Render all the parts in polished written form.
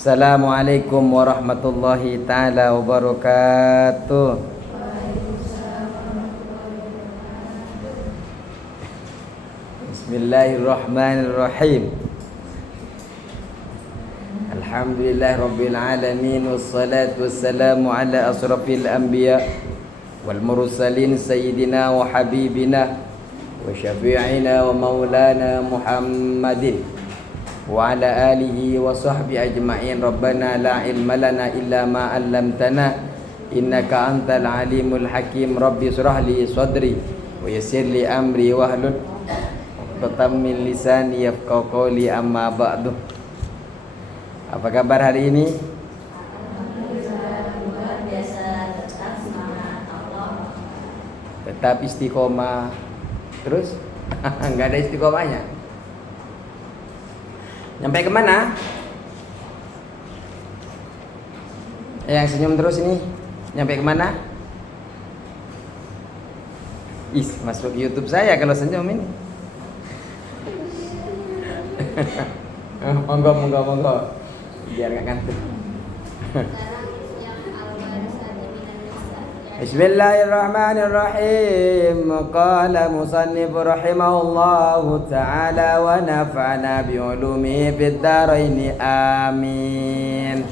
Assalamualaikum warahmatullahi ta'ala wabarakatuh. Bismillahirrahmanirrahim. Alhamdulillah rabbil alamin, wassalatu wassalamu ala asrafil anbiya wal mursalin sayyidina wa habibina wa syafi'ina wa maulana Muhammadin wa ala alihi wa sahbihi ajma'in. Rabbana la ilma lana illa ma 'allamtana innaka antal alimul hakim. Rabbi shrah li sadri wa yassir li amri wahlul 'uqdatam min lisani yafqahu qawli, amma ba'du. Apa kabar hari ini? Luar biasa, tetap semangat Allah. Tetap istiqomah. Terus enggak ada istiqomahnya. Nyampe kemana? Yang senyum terus ini nyampe kemana? Masuk YouTube saya kalau senyum ini. Monggo biar gak ngantuk. Bismillahirrahmanirrahim. Qala musannif rahimahullahu ta'ala wa nafa'ana bi'ulumihi fid dharain, amin.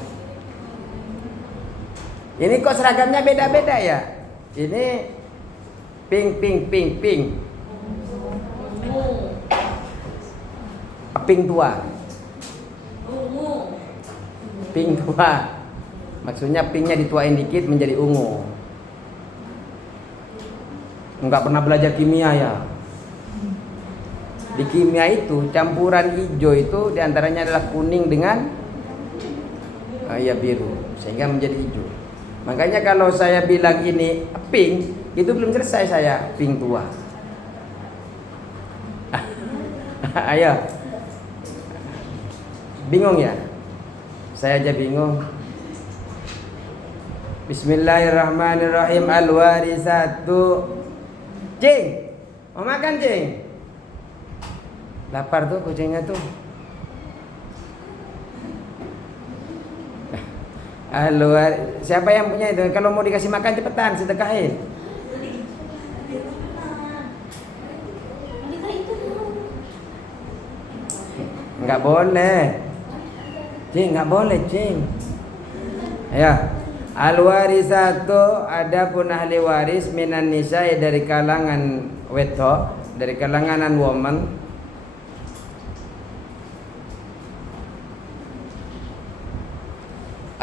Ini kok seragamnya beda-beda ya? Ini pink. Pink tua. Pink tua. Maksudnya pinknya dituain dikit menjadi ungu. Enggak pernah belajar kimia ya. Di kimia itu campuran hijau itu diantaranya adalah kuning dengan biru, sehingga menjadi hijau. Makanya kalau saya bilang ini pink, itu belum selesai saya pink tua. Ayo. Bingung ya? Saya aja bingung. Bismillahirrahmanirrahim. Al-warisatu. Cing, mau makan cing? Lapar tuh kucingnya tuh. Siapa yang punya itu? Kalau mau dikasih makan cepetan, sedekahin. Enggak boleh. Cing, enggak boleh, cing. Ya. Al-warisatu, adapun ahli waris minan nisa'i, dari kalangan wedok, dari kalangan woman.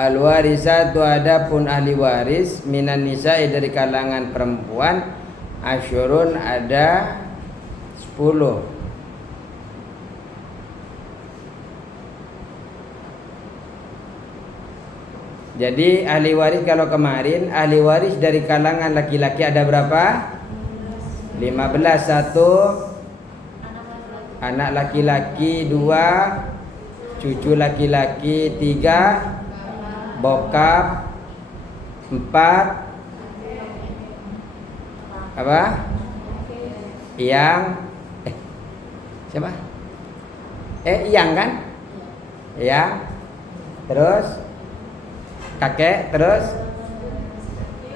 Al-warisatu, adapun ahli waris minan nisa'i, dari kalangan perempuan, asyurun, ada 10. Jadi ahli waris, kalau kemarin ahli waris dari kalangan laki-laki ada berapa? 15. Satu anak laki-laki, 2 cucu laki-laki, 3 bokap, 4 apa? Yang siapa? Yang kan? Yang terus kakek, terus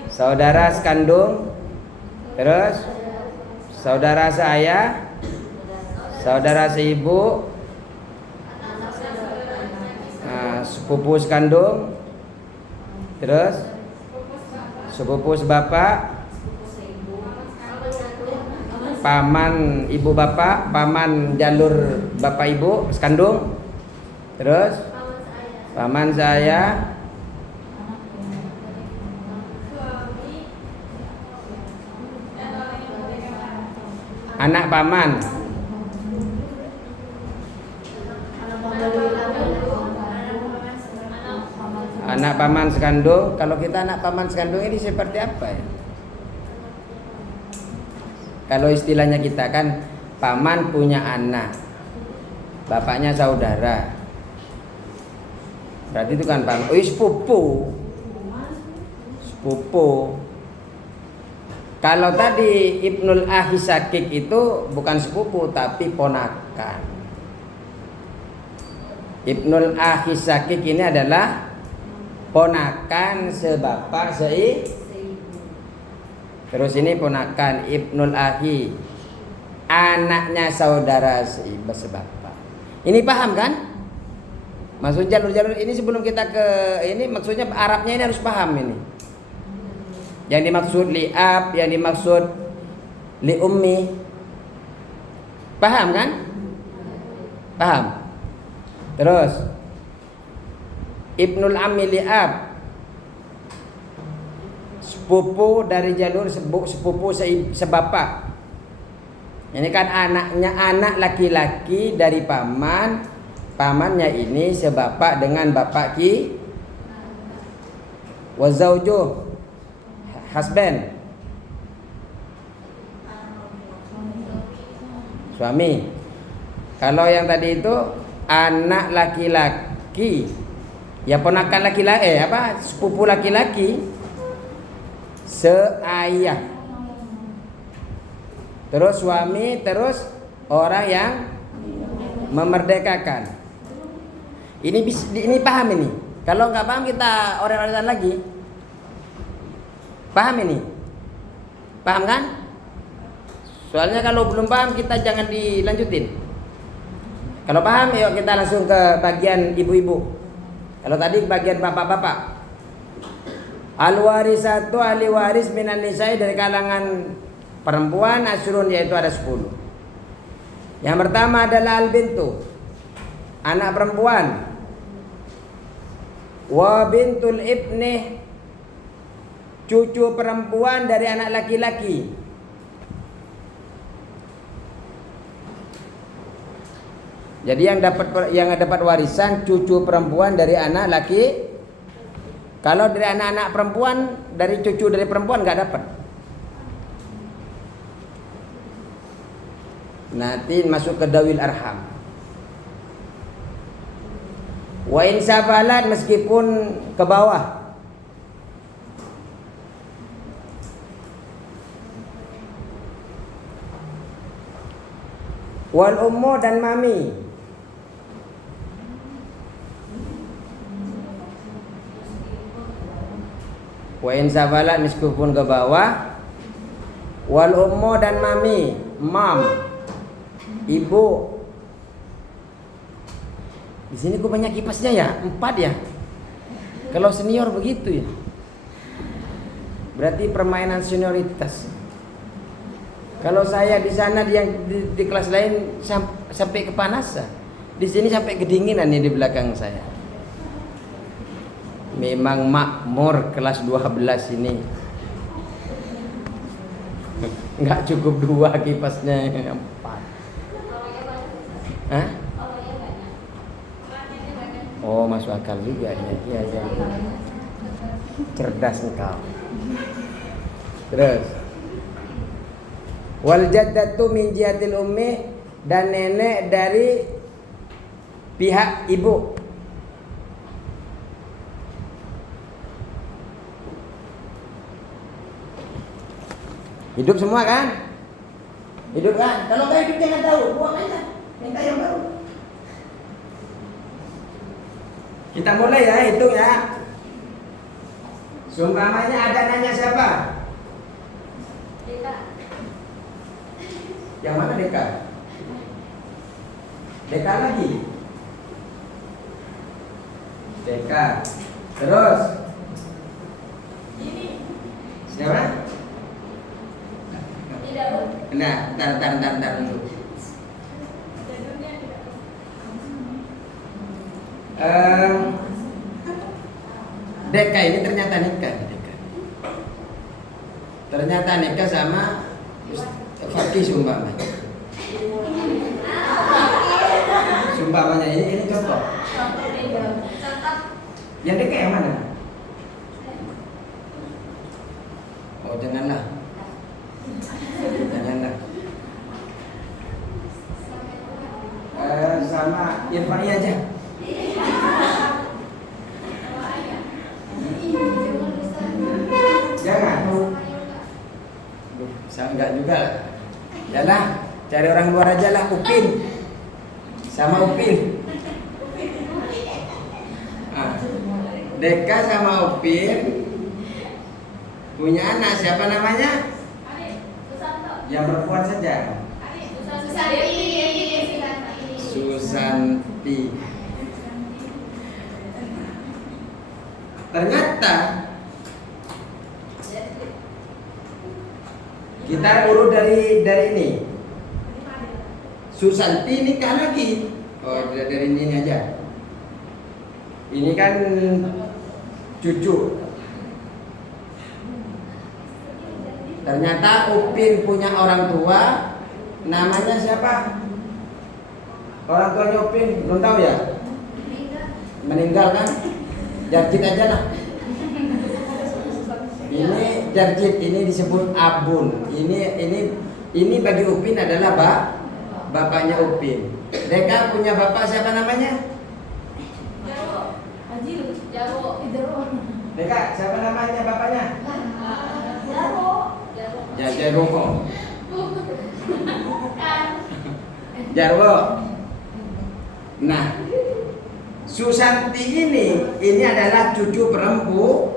saudara sekandung, terus saudara seayah, saudara seibu, sepupu sekandung, terus sepupu sebapak, paman ibu bapak, paman jalur bapak ibu sekandung, terus paman saya, anak paman, anak paman sekandung. Kalau kita anak paman sekandung ini seperti apa ya? Kalau istilahnya kita kan paman punya anak, bapaknya saudara, berarti itu kan paman. Sepupu. Kalau tadi Ibnul Ahi Syakik itu bukan sepupu tapi ponakan. Ibnul akhi syakik ini adalah ponakan sebapak terus ini ponakan ibnul akhi, anaknya saudara sebapak. Ini paham kan? Maksud jalur-jalur ini sebelum kita ke ini, maksudnya Arabnya ini harus paham ini. Yang dimaksud li'ab, yang dimaksud li ummi. Paham kan? Paham. Terus ibnul ammi li'ab, sepupu dari jalur sepupu sebapak. Ini kan anaknya, anak laki-laki dari paman. Pamannya ini sebapak dengan bapak ki. Wa zaujuh, husband, suami. Kalau yang tadi itu anak laki-laki, ya ponakan laki-laki, sepupu laki-laki seayah. Terus suami, terus orang yang memerdekakan. Ini paham ini. Kalau nggak paham kita orang-orang lagi. Paham ini? Paham kan? Soalnya kalau belum paham kita jangan dilanjutin. Kalau paham, yuk kita langsung ke bagian ibu-ibu. Kalau tadi bagian bapak-bapak. Al-warisatu, ahli waris minan nisa'i, dari kalangan perempuan asrun, yaitu ada 10. Yang pertama adalah al-bintu, anak perempuan. Wa bintul ibni, cucu perempuan dari anak laki-laki. Jadi yang dapat warisan cucu perempuan dari anak laki. Kalau dari anak-anak perempuan, dari cucu dari perempuan nggak dapat. Nanti masuk ke dawil arham. Wa in safalat, meskipun ke bawah. Wal ummu, dan mami. Wa in safalat, meskipun ke bawah. Wal ummu, dan mami, mom, ibu. Di sini kok banyak kipasnya ya? 4 ya. Kalau senior begitu ya. Berarti permainan senioritas. Kalau saya di sana di kelas lain sampai kepanasan. Di sini sampai kedinginan nih di belakang saya. Memang makmur kelas 12 ini. Enggak cukup 2 kipasnya, 4. Hah? Oh, masuk akal juga ya. Iya. Cerdas engkau. Terus wal jaddatu min jihatil ummi, dan nenek dari pihak ibu. Hidup semua kan? Hidup kan? Kalau nggak hidup jangan tahu, buang aja, minta yang baru. Kita mulai ya, hitung ya. Seumpamanya ada nanya siapa? Deka. Yang mana Deka? Deka lagi. Deka. Terus Ini. siapa? Tidak. Nah, ntar dulu. Deka ini ternyata nikah. Ternyata nikah sama Fakih sumpamanya. Sumpamanya ini contoh. Yang Deka yang mana? Oh, janganlah. Sama Irfani aja. Jangan. Saya enggak juga lah. Yalah, cari orang luar aja lah, Upin. Sama Upin. Deka sama Upin punya anak, siapa namanya? Yang perempuan saja. Susanti. Ternyata kita urut dari ini. Susanti nikah lagi. Oh, dari ini aja. Ini kan cucu. Ternyata Upin punya orang tua, namanya siapa? Orang tuanya Upin, belum tahu ya? Meninggal kan? Jarjit aja lah. Ini Jarjit, ini disebut Abun. Ini bagi Upin adalah bapaknya Upin. Deka punya bapak siapa namanya? Deka, siapa namanya bapaknya? Jarwo. Jarwo. Nah, Susanti ini adalah cucu perempuan.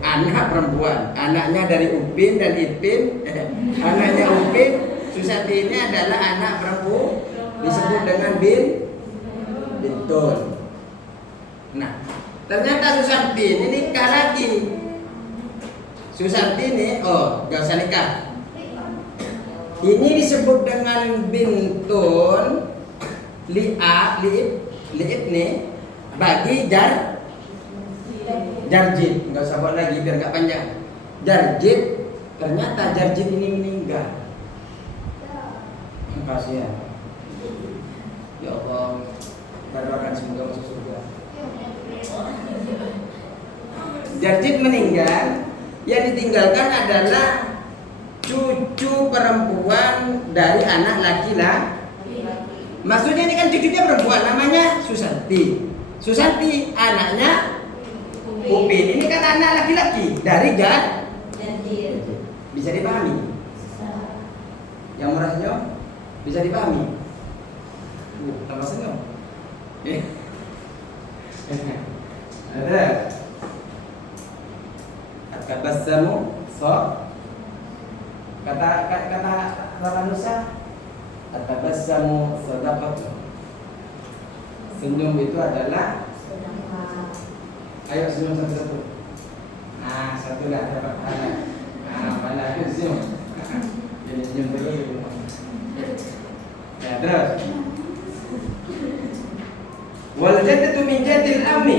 Anak perempuan. Anaknya dari Upin dan Ipin. Anaknya Upin, Susanti ini adalah anak perempuan. Disebut dengan Bintun. Nah, ternyata Susanti ini nikah lagi. Susanti ini, gak usah nikah. Ini disebut dengan Bintun Liib nih bagi Jarjit. Nggak usah buat lagi biar nggak panjang. Jarjit, ternyata Jarjit ini meninggal. Kasihan. Ya Allah, berdoakan semoga masuk surga. Jarjit meninggal, yang ditinggalkan adalah cucu perempuan dari anak laki-laki. Maksudnya ini kan cucunya perempuan, namanya Susanti. Susanti anaknya Upin. Ini kan anak laki-laki dari Jarjit. Bisa dipahami? Yang murah senyum? Bisa dipahami? Tambah senyum. Ada. Atabassamu kata orang Nusa, atabassamu sadaqah. Senyum itu adalah, ayo senyum satu-satu. Nah, satu dah dapat anak. Nah, mana aku senyum. Jadi senyum terus. Ya, terus. Wal jaddatu min jaddil ammi.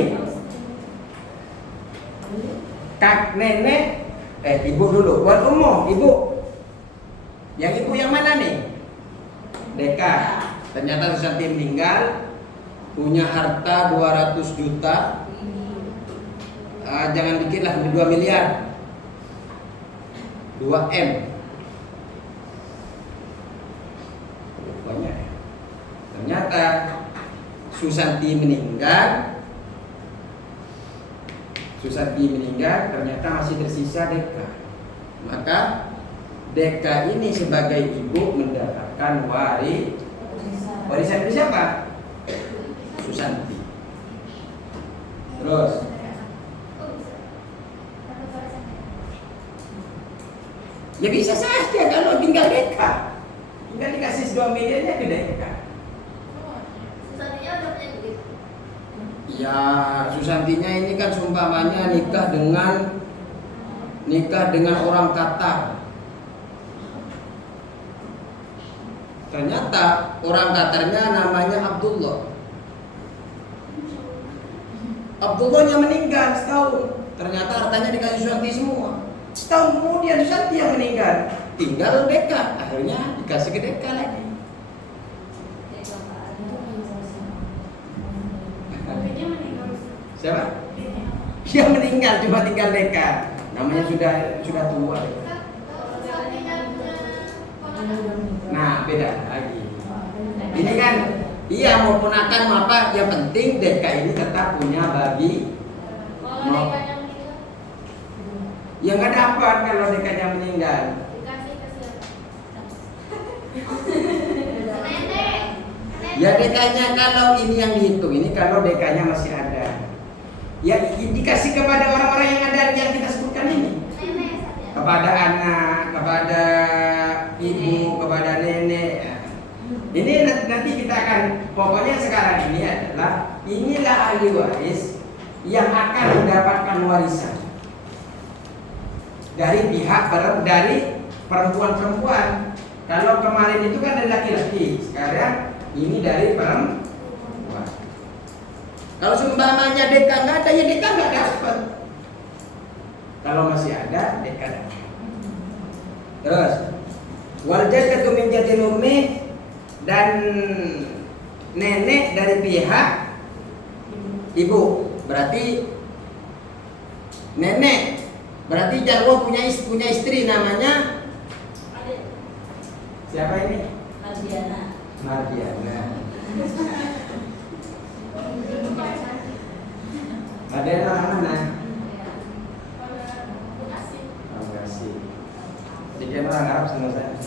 Kak nenek, ibu dulu. Wal ummu, ibu. Yang ibu yang mana nih? Deka. Ternyata Susanti meninggal, punya harta 200 juta. Jangan dikit lah, 2 miliar. 2M. Banyak. Ternyata Susanti meninggal, ternyata masih tersisa Deka. Maka Deka ini sebagai ibu mendapatkan warisan itu siapa? Susanti. Terus ya bisa saja kalau tinggal Deka, tinggal dikasih 2 miliarnya ke Deka. Ya, Susantinya ini kan seumpamanya nikah dengan orang Qatar. Ternyata orang Qatarnya namanya Abdullah. Abdullahnya meninggal setahun. Ternyata hartanya dikasih Susanti semua. Setahun kemudian Susanti yang meninggal, tinggal Deka. Akhirnya dikasih ke Deka lagi. Siapa? Dia meninggal, cuma tinggal Deka. Namanya sudah tua. Nah, beda lagi. Ini kan iya mau ponakan mau apa, yang penting Deka ini tetap punya babi. Yang nggak dapat kalau Dekanya meninggal. Ya DK-nya kalau ini yang dihitung ini kalau DK-nya masih ada. Ya dikasih kepada orang-orang yang ada yang kita sebutkan ini. Kepada anak, kepada ibu, kepada nenek. Ini nanti kita akan, pokoknya sekarang ini adalah inilah ahli waris yang akan mendapatkan warisan dari pihak dari perempuan-perempuan. Kalau kemarin itu kan dari laki-laki, sekarang ini dari perempuan. Kalau seumpamanya DK nggak ada, ya DK nggak dapat. Kalau masih ada, DK dapat. Terus, wal jaddatu min jaddil ummi, dan nenek dari pihak ibu. Berarti nenek, berarti Jarwo punya istri namanya siapa ini? Mardiana. Mardiana orang mana? Bekasi. Jadi orang Arab sama saya.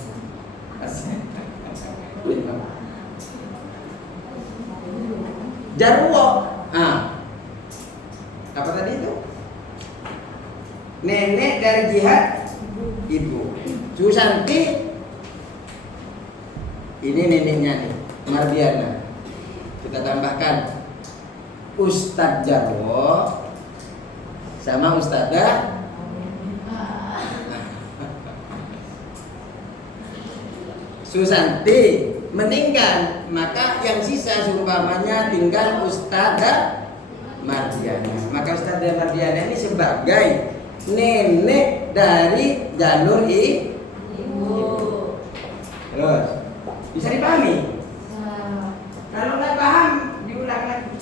Jarwo. Apa tadi itu? Nenek dari jihad ibu. Susanti ini neneknya nih, Mardiana. Kita tambahkan Ustadz Jarwo sama Ustadzah Susanti meninggal, maka yang sisa seumpamanya tinggal Ustadzah Mardiana. Maka Ustadzah Mardiana ini sebagai nenek dari jalur ibu. Terus bisa dipahami? Kalau nggak paham, diulang lagi.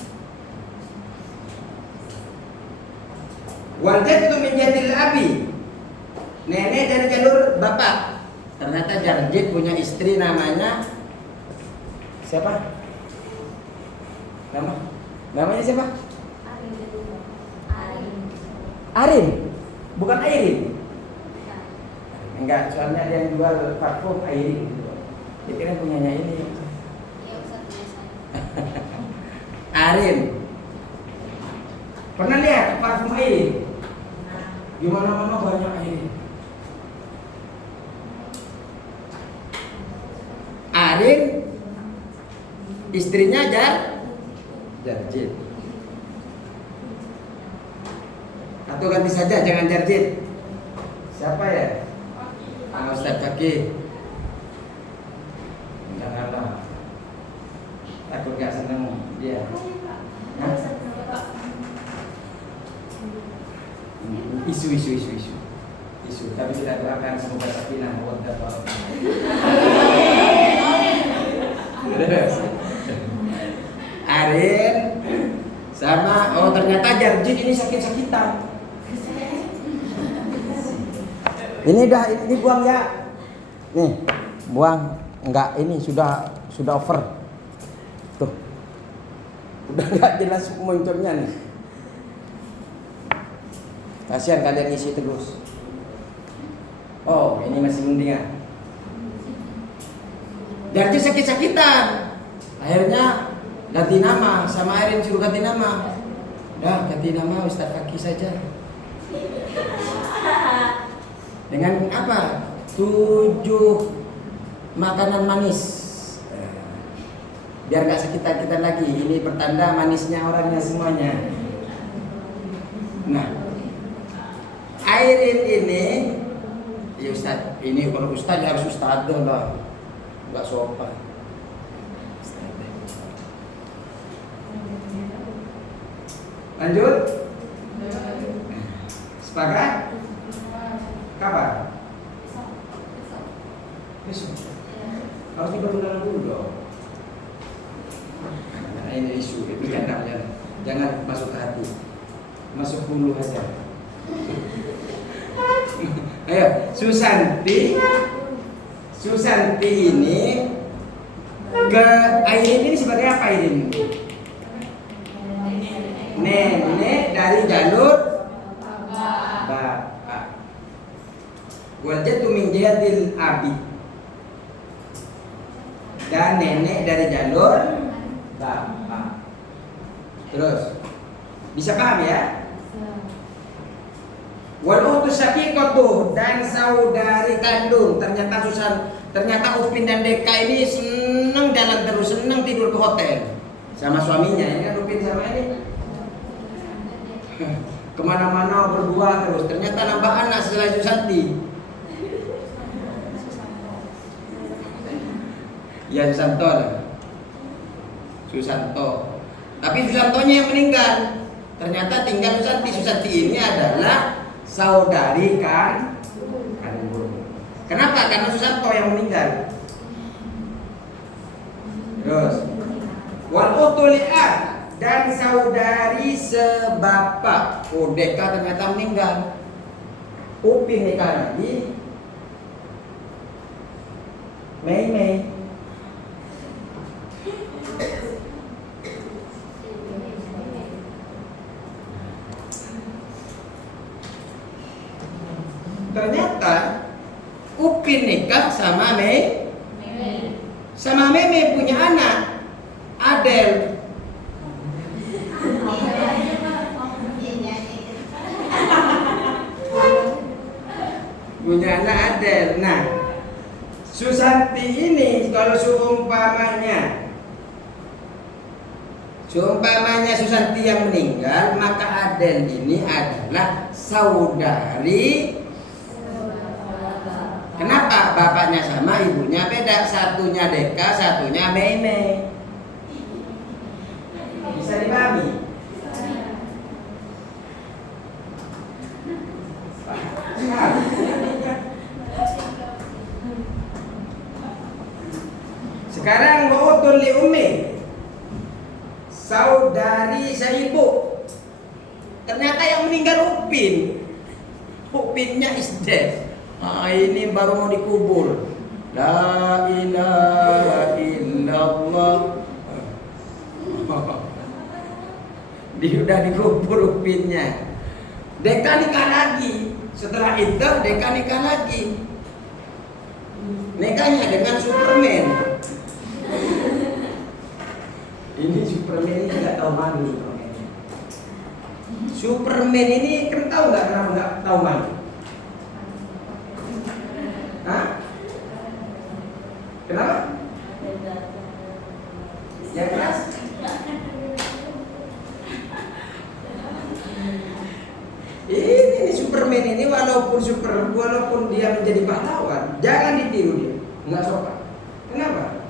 Wal jaddatu min jaddil abi, nenek dari jalur bapak. Ternyata Jarjit punya istri namanya siapa? Namanya siapa? Arin. Bukan Airin. Enggak, soalnya dia yang jual parfum Airin gitu. Dia kira punyanya ini. Arin. Pernah lihat parfum Airin? Di mana-mana banyak Airin. Arin, istrinya Jarjit. Atau ganti saja, jangan Jarjit. Siapa ya? Ustadz Fakih. Janganlah. Takut gak seneng dia. Hah? Isu. Tapi kita doakan semoga sakinah mawaddah warahmah. Arin sama ternyata Jarjit ini sakit-sakitan. Ini buang ya. Nih, buang. Enggak, ini sudah over. Tuh. Udah enggak jelas munculnya nih. Kasihan kalian isi terus. Oh, ini masih mendingan. Jarjit sakit-sakitan. Akhirnya ganti nama, sama Arin suruh ganti nama. Dah, ganti nama Ustadz Fakih saja. Dengan apa? 7 makanan manis. Biar gak sakit-sakitan lagi. Ini pertanda manisnya orangnya semuanya. Nah, Airin ini, ya Ustadz, ini kalau Ustadz ya harus Ustadz lah. Gak sopan. Lanjut. Sepakat? Kapan? Besok. Harus diperlukan dulu dong. Nah, ini isu itu jangan masuk ke hati, masuk hulu aja. Ayo, Susanti ini ke Airin ini sebagai apa Airin? Nenek dari jalur bapak. Wajatu min jihadil abi, dan nenek dari jalur Terus bisa paham ya? Wal ukhtu syaqiqatuh, dan saudari kandung. Ternyata Upin dan Deka ini seneng jalan terus, seneng tidur ke hotel sama suaminya. Ini kan Upin sama ini kemana-mana berdua terus. Ternyata nambah anak setelah Susanti. Ya Susanto. Tapi Susantonya yang meninggal. Ternyata tinggal Susanti. Susanti ini adalah saudari kandung. Kenapa? Karena Susanto yang meninggal. Terus wal ukhtu li'ab, dan saudari sebapak. Oh, Deka ternyata meninggal. Upin nikah lagi. Mei. Ternyata Upin nikah sama Mei. Sama Meme punya anak Adel. Punya anak Adel. Nah, Susanti ini kalau seumpamanya Susanti yang meninggal, maka Adel ini adalah saudari. Kenapa? Bapaknya sama, ibunya beda. Satunya Deka, satunya Meme. Bisa dipahami? Sekarang wa'utun li ummi, saudari seibu. Ternyata yang meninggal Upinnya is dead. Ini baru mau dikubur. La ilaha illallah. Udah dikubur Upinnya. Deka nikah lagi. Setelah itu Deka nikah lagi. Nikahnya dengan Superman. Ini Superman ini nggak tahu malu. Superman ini kan tahu nggak, kenapa nggak tahu malu? Hah? Kenapa? Yang keras? Ini Superman ini walaupun dia menjadi pahlawan, jangan ditiru dia, nggak sopan. Kenapa?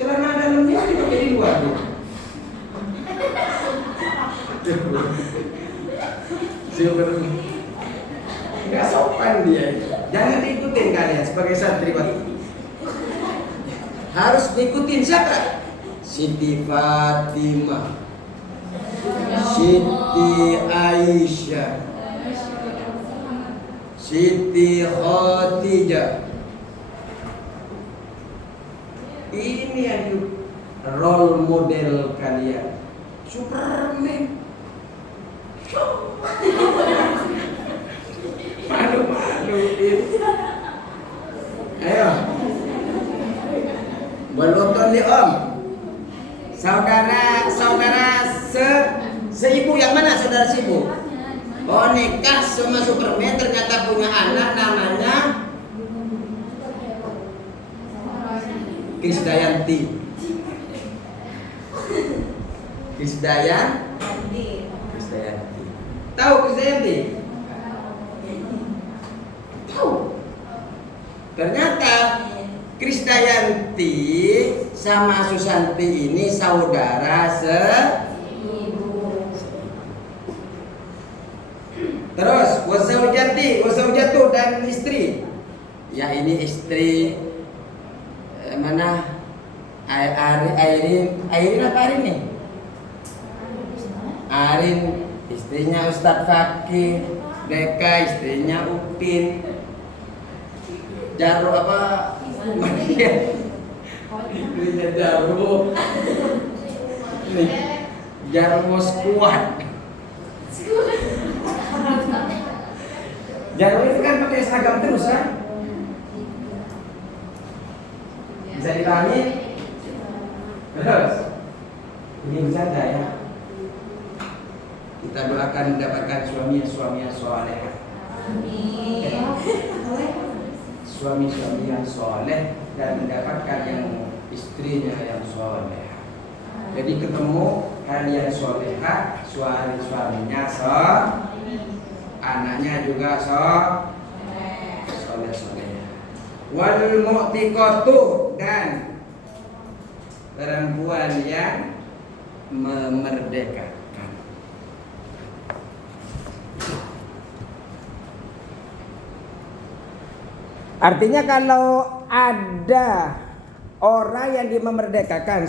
Celana dalamnya dipakai di luar dia. Superman nggak sopan dia. Jangan diikutin kalian sebagai santriwati. Harus diikutin siapa? Siti Fatimah, Siti Aisyah, Siti Khadijah. Ini yang role model kalian. Superman. Malu-maluin. Ayo. Wal-ukhtu li om. Saudara seibu yang mana saudara seibu? Oh, nikah sama Superman, ternyata punya anak namanya Krisdayanti. Tahu Krisdayanti? Tahu. Ternyata Krisdayanti sama Susanti ini saudara Terus wazaujatu dan istri. Ya ini istri mana? Airin apa Arin nih? Arin istrinya Ustadz Fakih, Deka istrinya Upin, Jarwo apa? Madia istrinya Jarwo. Nih Jarwo Squad. Jarwo itu kan pakai seragam terus kan? Bisa dipahami? Terus Ini bercanda ya. Kita doakan mendapatkan suami yang soleh. Suami yang soleh dan mendapatkan yang istrinya yang soleh. Jadi ketemu kalian soleha, suaminya anaknya juga soleh. Wal mu'tiqatu, dan perempuan yang memerdekakan. Artinya kalau ada orang yang dimerdekakan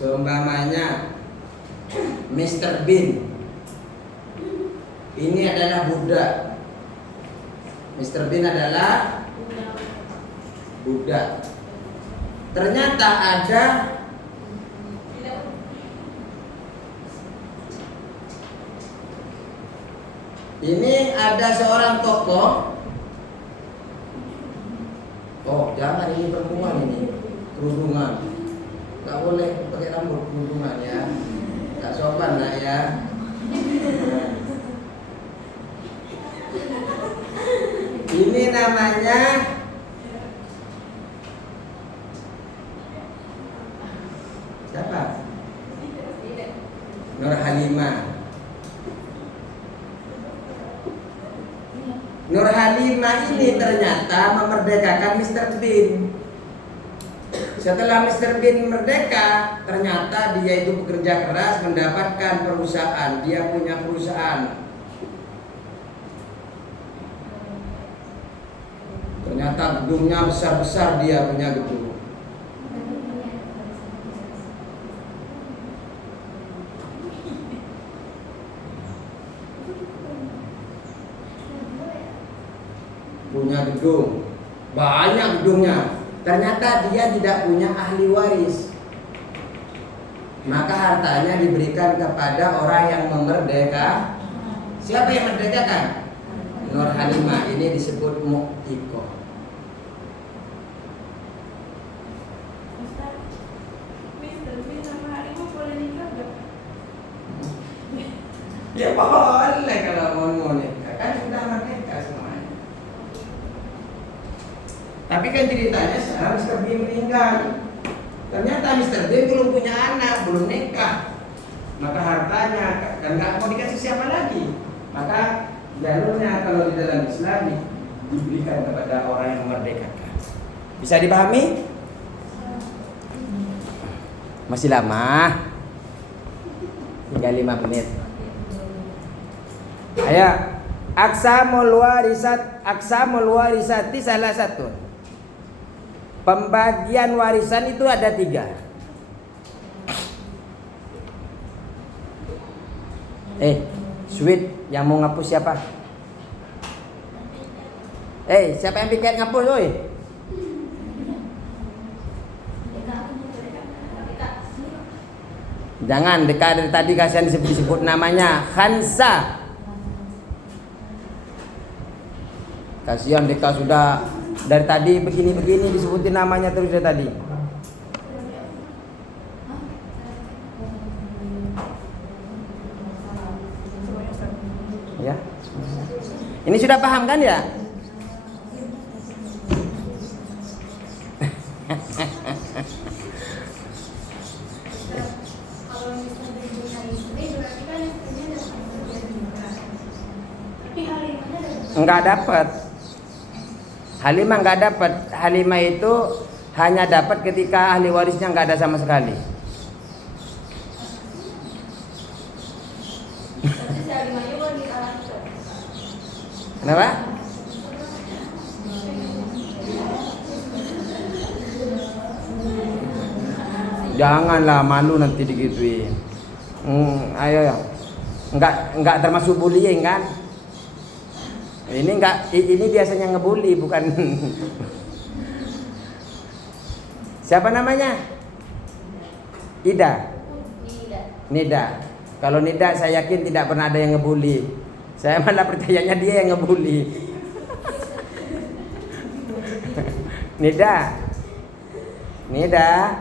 seumpamanya Mr. Bean ini adalah budak. Mr. Bean adalah budak. Ternyata ada seorang tokoh. Oh, jangan, ini perempuan ini kerudungan. Gak boleh pakai rambut kerudungan ya. Gak sopan lah ya. Ini namanya siapa? Nur Halimah. Nur Halimah ini ternyata memerdekakan Mr. Bean. Setelah Mr. Bean merdeka, ternyata dia itu bekerja keras mendapatkan perusahaan. Dia punya perusahaan. Ternyata gedungnya besar-besar, dia punya gedung. Punya gedung, banyak gedungnya. Ternyata dia tidak punya ahli waris. Maka hartanya diberikan kepada orang yang memerdeka. Siapa yang merdekakan? Nur Halimah. Ini disebut mu'tiqah. Ya boleh kalau mau nikah, kan sudah merdeka semuanya. Tapi kan ceritanya sekarang Mr. Bean meninggal. Ternyata Mr. Bean belum punya anak, belum nikah. Maka hartanya kan nggak mau dikasih siapa lagi. Maka jalurnya kalau di dalam Islam diberikan kepada orang yang memerdekakan. Bisa dipahami? Masih lama. Tinggal 5 menit. Ayo, aqsamul warisati salah satu. Pembagian warisan itu ada 3. Sweet yang mau ngapus siapa? Siapa yang bikin ngapus, oi? Jangan, dekat dari tadi kasihan disebut namanya Khansa. Kasihan Deka sudah dari tadi begini-begini disebutin namanya terus dari tadi. Ya. Ini sudah paham kan ya? Enggak dapat. Halimah enggak dapat. Halimah itu hanya dapat ketika ahli warisnya enggak ada sama sekali. Kenapa? Janganlah, malu nanti digituin. Ayo ya. Enggak termasuk bullying kan? Ini biasanya ngebully, bukan. Siapa namanya? Ida. Nida. Kalau Nida saya yakin tidak pernah ada yang ngebully. Saya malah percayanya dia yang ngebully. Nida. Nida.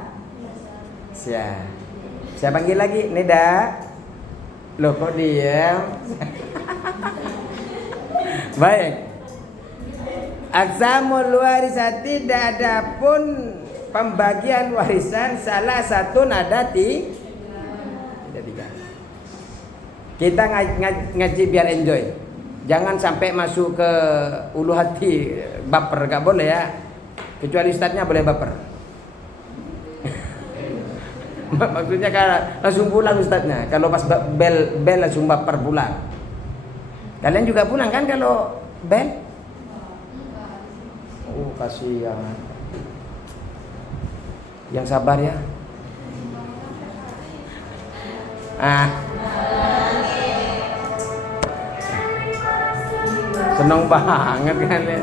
Saya panggil lagi, Nida. Loh kok diam? Baik. Aqsamul warisati, tidak ada pun pembagian warisan salah satu nada tidak tiga. Kita ngaji biar enjoy. Jangan sampai masuk ke ulu hati baper, gak boleh ya. Kecuali ustadznya boleh baper. Maksudnya kalau langsung pulang ustadznya. Kalau pas bel langsung baper pulang. Kalian juga pulang kan kalau bel? Oh kasihan. Yang sabar ya. Senang banget kan ya.